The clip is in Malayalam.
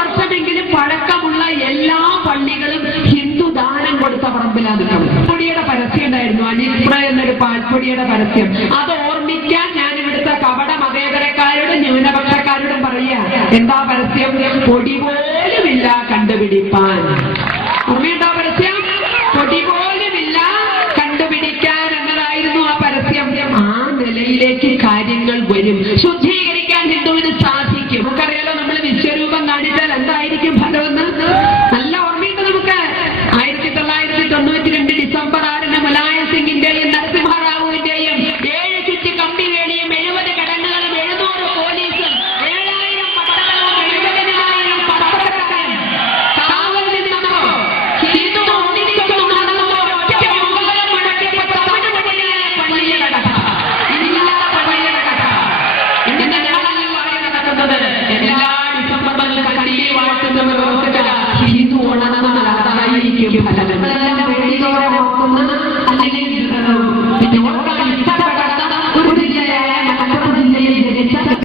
വർഷമെങ്കിലും പഴക്കമുള്ള എല്ലാ പള്ളികളും ഹിന്ദു ദാനം കൊടുത്ത പറമ്പിലാണ്. പൊടിയുടെ പരസ്യം ഉണ്ടായിരുന്നു, അനിസ്പ്ര എന്നൊരു പാൽപ്പൊടിയുടെ പരസ്യം. അത് ഓർമ്മിക്കാൻ ഞാൻ ഇവിടുത്തെ കപട മതേതരക്കാരോടും ന്യൂനപക്ഷക്കാരോടും പറയാ. എന്താ പരസ്യം? പൊടി പോലുമില്ല കണ്ടുപിടിപ്പാൻ. ഓർമ്മയുണ്ടോ പരസ്യം? പൊടി പോലുമില്ല കണ്ടുപിടിക്കാൻ എന്നതായിരുന്നു ആ പരസ്യം. ആ നിലയിലേക്ക് കാര്യങ്ങൾ വരും. ശുദ്ധീകരണം